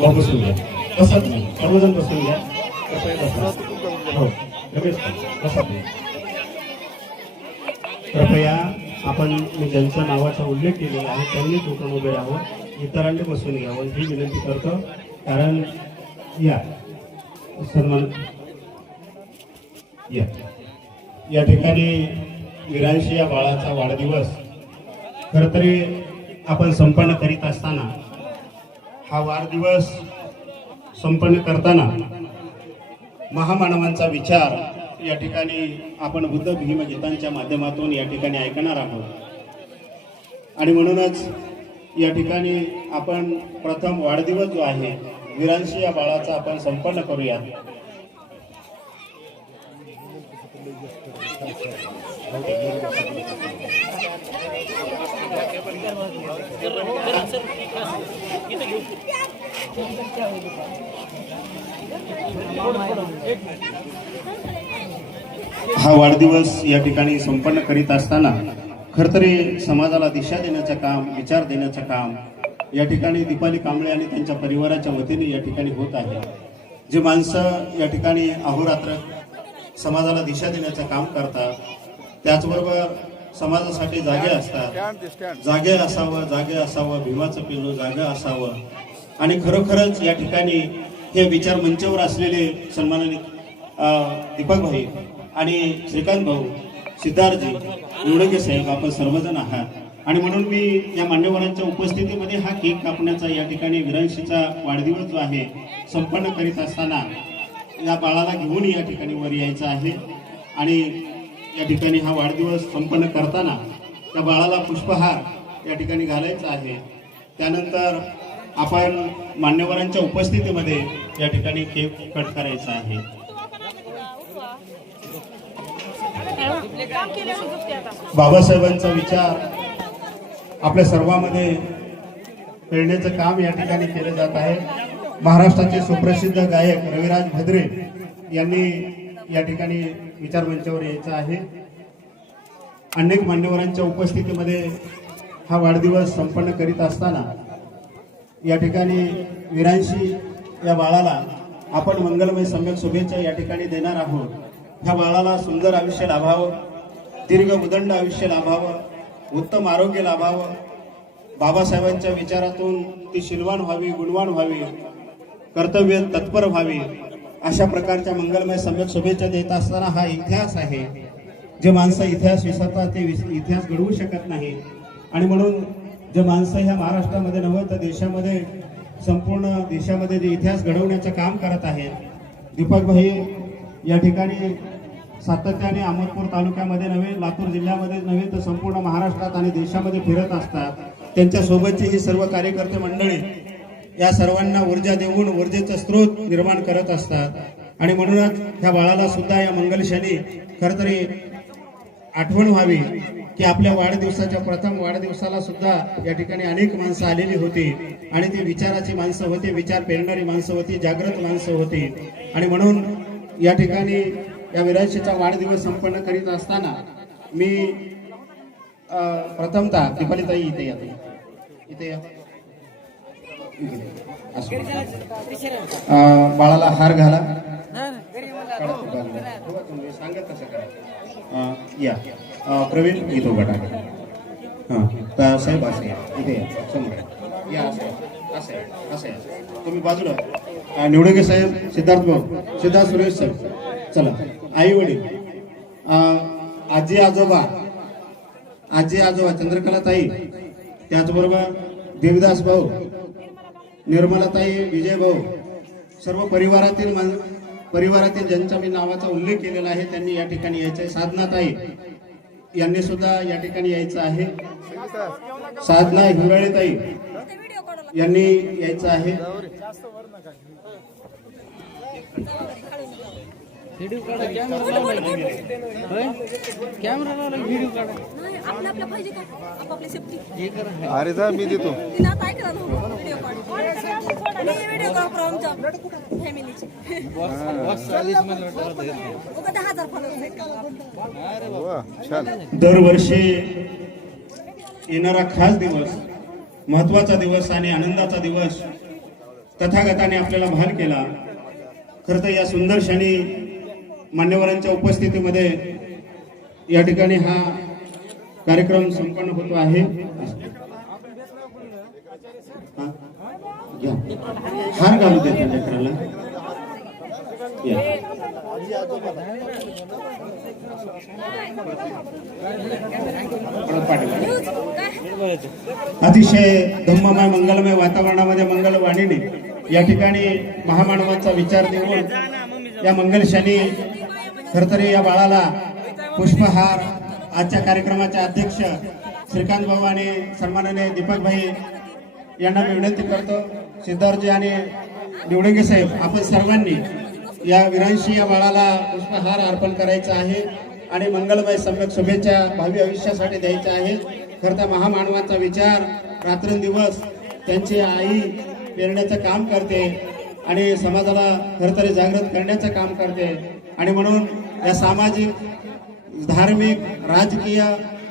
बसून घ्या बसा तुम्ही. सर्वजण बसून घ्या. कृपया हो. कृपया आपण मी ज्यांच्या नावाचा उल्लेख केलेला आहे त्यांनी दुकान उभे राहावं. इतरांनी बसून घ्यावं. ही विनंती करतो. कारण या. सन्मान. या. या ठिकाणी विरांशी या बाळाचा वाढदिवस खरं तरी आपण संपन्न करीत असताना हा वाढदिवस संपन्न करताना महामानवांचा विचार या ठिकाणी आपण बुद्ध भीमगीतांच्या माध्यमातून या ठिकाणी ऐकणार आहोत. आणि म्हणूनच या ठिकाणी आपण प्रथम वाढदिवस जो आहे विरांशी या बाळाचा आपण संपन्न करूया. हा वाढदिवस या ठिकाणी संपन्न करीत असताना खरतरी समाजाला दिशा देण्याचं काम विचार देण्याचं काम या ठिकाणी दीपाली कांबळे आणि त्यांच्या परिवाराच्या वतीने या ठिकाणी होत आहे. जे माणसं या ठिकाणी अहोरात्र समाजाला दिशा देण्याचं काम करतात त्याचबरोबर समाजासाठी जागे असतात. जागे असावं जागे असावं भीमाचं पिल्लू जागे असावं. आणि खरोखरच या ठिकाणी हे विचार मंचावर असलेले सन्माननीय दीपक भाई आणि श्रीकांत भाऊ सिद्धार्थजी निवडके साहेब आपण सर्वजण आहात. आणि म्हणून मी या मान्यवरांच्या उपस्थितीमध्ये हा केक कापण्याचा या ठिकाणी विरांशीचा वाढदिवस जो आहे संपन्न करीत असताना या बाळाला घेऊन या ठिकाणी वर यायचं आहे. आणि या ठिकाणी हा वाढदिवस संपन्न करताना त्या बाळाला पुष्पहार या ठिकाणी घालायचा आहे. त्यानंतर आपण मान्यवरांच्या उपस्थितीमध्ये या ठिकाणी केक कट करायचा आहे. बाबासाहेबांचा विचार आपल्या सर्वांमध्ये पेरण्याचं काम या ठिकाणी केलं जात आहे. महाराष्ट्राचे सुप्रसिद्ध गायक रविराज भद्रे यांनी या ठिकाणी विचार मंचावर यायचं आहे. अनेक मान्यवरांच्या उपस्थितीमध्ये हा वाढदिवस संपन्न करीत असताना या ठिकाणी विरांशी या बाळाला आपण मंगलमय सम्यक शुभेच्छा या ठिकाणी देणार आहोत. ह्या बाळाला सुंदर आयुष्य लाभावं दीर्घ उदंड आयुष्य लाभावं उत्तम आरोग्य लाभावं. बाबासाहेबांच्या विचारातून ती शिलवान व्हावी गुणवान व्हावी कर्तव्य तत्पर व्हावी. अशा प्रकारच्या मंगलमय सम्यक शुभेच्छा देत असताना हा इतिहास आहे जे माणसं इतिहास विसरतात ते इतिहास घडवू शकत नाही. आणि म्हणून जे माणसं ह्या महाराष्ट्रामध्ये नव्हे तर देशामध्ये संपूर्ण देशामध्ये जे इतिहास घडवण्याचं काम करत आहेत दीपक भाई या ठिकाणी सातत्याने अहमदपूर तालुक्यामध्ये नव्हे लातूर जिल्ह्यामध्ये नव्हे तर संपूर्ण महाराष्ट्रात आणि देशामध्ये फिरत असतात. त्यांच्यासोबतची ही सर्व कार्यकर्ते मंडळी या सर्वांना ऊर्जा देऊन ऊर्जेचा स्रोत निर्माण करत असतात. आणि म्हणूनच ह्या बाळाला सुद्धा या मंगलशनी खरंतरी आठवण व्हावी की आपल्या वाढदिवसाच्या प्रथम वाढदिवसाला सुद्धा या ठिकाणी अनेक माणसं आलेली होती. आणि ती विचाराची माणसं होती विचार पेरणारी माणसं होती जागृत माणसं होती. आणि म्हणून या ठिकाणी या विराशीचा वाढदिवस संपन्न करीत असताना मी प्रथमतः दीपालीताई इथे या इथे या. बाळाला हार घाला. या. प्रवीण इथं उभा टाका हां तर साहेब असे या. इथे या. समोर या. असं असे असं आहे, तुम्ही बाजूला निवडून निवडगे साहेब सिद्धार्थ भाऊ. सिद्धार्थ सुरेश साहेब. चला. आई वडील. आजी आजोबा. आजी आजोबा चंद्रकला ताई. त्याचबरोबर देवदास भाऊ. निर्मलाताई विजय भाऊ सर्व परिवारातील परिवारातील ज्यांच्या मी नावाचा उल्लेख केलेला आहे त्यांनी या ठिकाणी यायचं आहे साधनाताई यांनी सुद्धा या ठिकाणी यायचं आहे. साधना हिंगळेताई यांनी यायचं आहे. व्हिडिओ काढा कॅमेरा लावला कॅमेरा लावला व्हिडिओ काढा. हे अरे जा मी देतो. छान. दरवर्षी येणारा खास दिवस महत्त्वाचा दिवस आणि आनंदाचा दिवस तथागताने आपल्याला भान केला. खरं तर या सुंदर क्षणी मान्यवरांच्या उपस्थितीमध्ये या ठिकाणी हा कार्यक्रम संपन्न होतो आहे. हार घालू देतो लेकराला. अतिशय धम्ममय मंगलमय वातावरणामध्ये मंगल वाणीने या ठिकाणी महामानवाचा विचार देऊन या मंगलशानी खरतरी या बाळाला पुष्पहार आजच्या कार्यक्रमाचे अध्यक्ष श्रीकांत भाऊ आणि सन्माननीय दीपक भाई यांना मी विनंती करतो. सिद्धार्थजी आणि निवडंगे साहेब आपण सर्वांनी या वीरांशी या बाळाला पुष्पहार अर्पण करायचा आहे आणि मंगलमय सम्यक शुभेच्छा भावी आयुष्यासाठी द्यायच्या आहे खरं तर महामानवाचा विचार रात्रंदिवस त्यांची आई पेरण्याचं काम करते आणि समाजाला खरंतरी जागृत करण्याचं काम करते. आणि म्हणून या सामाजिक धार्मिक राजकीय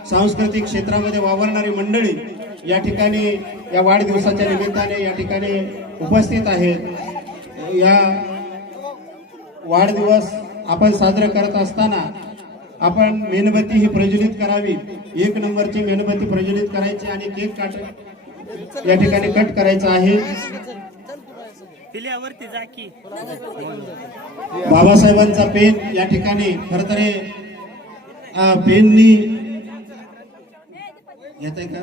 सांस्कृतिक क्षेत्रामध्ये वावरणारी मंडळी या ठिकाणी या वाढदिवसाच्या निमित्ताने या ठिकाणी उपस्थित आहेत. या वाढदिवस आपण साजरा करत असताना आपण मेणबत्ती ही प्रज्वलित करावी. एक नंबरची मेणबत्ती प्रज्वलित करायची आणि केक काट या ठिकाणी कट करायचा आहे. किल्ल्यावरती जा की. बाबासाहेबांचा पेन या ठिकाणी खर तर पेननी येत आहे का?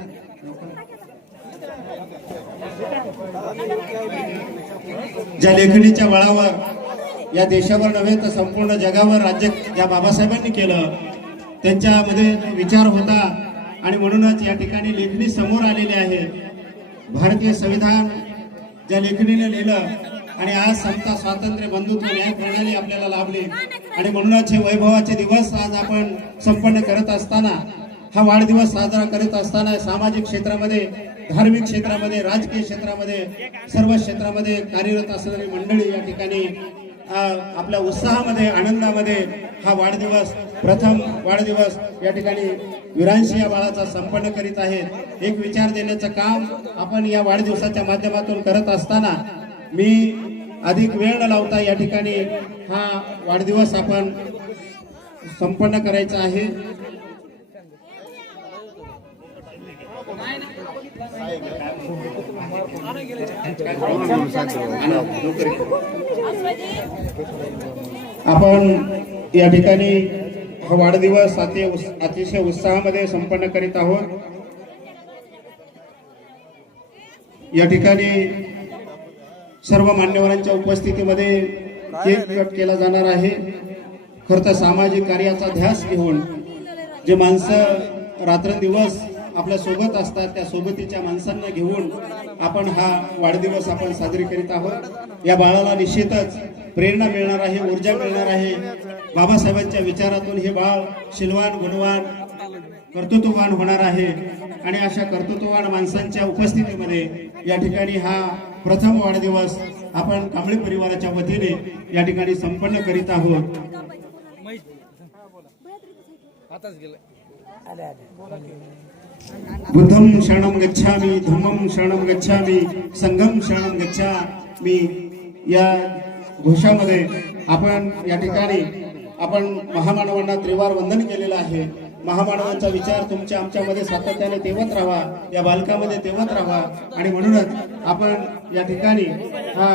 ज्या लेखणीच्या बळावर या देशावर नव्हे तर संपूर्ण जगावर राज्य ज्या बाबासाहेबांनी केलं त्यांच्यामध्ये विचार होता आणि म्हणूनच या ठिकाणी लेखणी समोर आलेली आहे. भारतीय संविधान ज्या लेखणीने लिहिलं आणि आज समता स्वातंत्र्य बंधुत्व न्याय प्रणाली आपल्याला लाभली. आणि म्हणूनच हे वैभवाचे दिवस आज आपण संपन्न करत असताना हा वाढदिवस साजरा करत असताना सामाजिक क्षेत्रामध्ये धार्मिक क्षेत्रामध्ये राजकीय क्षेत्रामध्ये सर्व क्षेत्रामध्ये कार्यरत असणारी मंडळी या ठिकाणी आपल्या उत्साहामध्ये आनंदामध्ये हा वाढदिवस प्रथम वाढदिवस या ठिकाणी विरांशी या बाळाचा संपन्न करीत आहेत. एक विचार देण्याचं काम आपण या वाढदिवसाच्या माध्यमातून करत असताना मी अधिक वेळ न लावता या ठिकाणी हा वाढदिवस आपण संपन्न करायचा आहे. आपण या ठिकाणी हा वाढदिवस अति अतिशय उत्साहामध्ये संपन्न करीत आहोत. या ठिकाणी सर्व मान्यवरांच्या उपस्थितीमध्ये केक कट केला जाणार आहे. खरं तर सामाजिक कार्याचा ध्यास घेऊन जे माणसं रात्रंदिवस आपल्यासोबत असतात त्या सोबतीच्या माणसांना घेऊन आपण हा वाढदिवस आपण साजरी करीत आहोत. या बाळाला निश्चितच प्रेरणा मिळणार आहे ऊर्जा मिळणार आहे. बाबासाहेबांच्या विचारातून हे बाळ शिलवान गुणवान कर्तृत्ववान होणार आहे. आणि अशा कर्तृत्ववान माणसांच्या उपस्थितीमध्ये या ठिकाणी हा प्रथम वाढदिवस आपण कांबळे परिवाराच्या वतीने या ठिकाणी संपन्न करीत आहोत. बुद्धम गेलं बुद्धं शरणं गच्छामि धम्मं संगम गच्छामि गच्छा मी या घोषामध्ये आपण या ठिकाणी आपण महामानवांना त्रिवार वंदन केलेलं आहे. महामानवांचा विचार तुमच्या आमच्यामध्ये सातत्याने तेवत राहा या बालकामध्ये तेवत राहा. आणि म्हणूनच आपण या ठिकाणी हा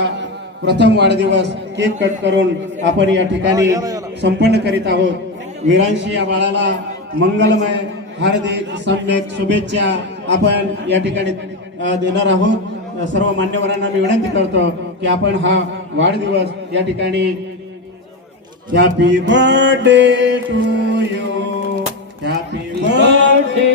प्रथम वाढदिवस केक कट करून आपण या ठिकाणी संपन्न करीत आहोत. वीरांशी या बाळाला मंगलमय हार्दिक सम्यक शुभेच्छा आपण या ठिकाणी देणार आहोत. सर्व मान्यवरांना मी विनंती करतो की आपण हा वाढदिवस या ठिकाणी happy birthday to you happy birthday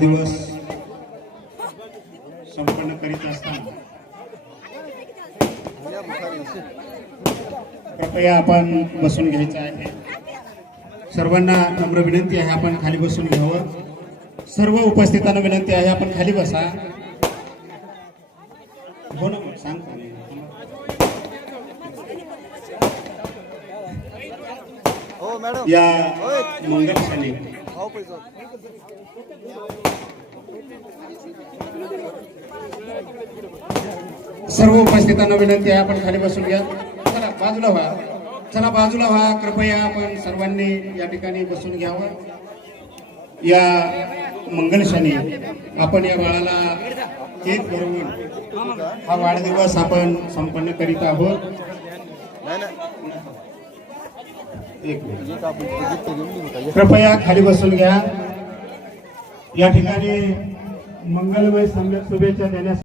वाढदिवस संपन्न करीत असताना कृपया आपण बसून घ्यायचं आहे. सर्वांना नम्र विनंती आहे आपण खाली बसून घ्यावं. सर्व उपस्थितांना विनंती आहे आपण खाली बसा. हो ना सांगतो. हो या मंगलशाली हो पैसा सर्व उपस्थितांना विनंती आहे आपण खाली बसून घ्या चला बाजूला व्हा. चला बाजूला व्हा. कृपया आपण सर्वांनी या ठिकाणी बसून घ्यावं. या मंगलशानी आपण या बाळाला एक भरवून हा वाढदिवस आपण संपन्न करीत आहोत. कृपया खाली बसून घ्या. या ठिकाणी मंगलमय सम्यक शुभेच्छा देण्यास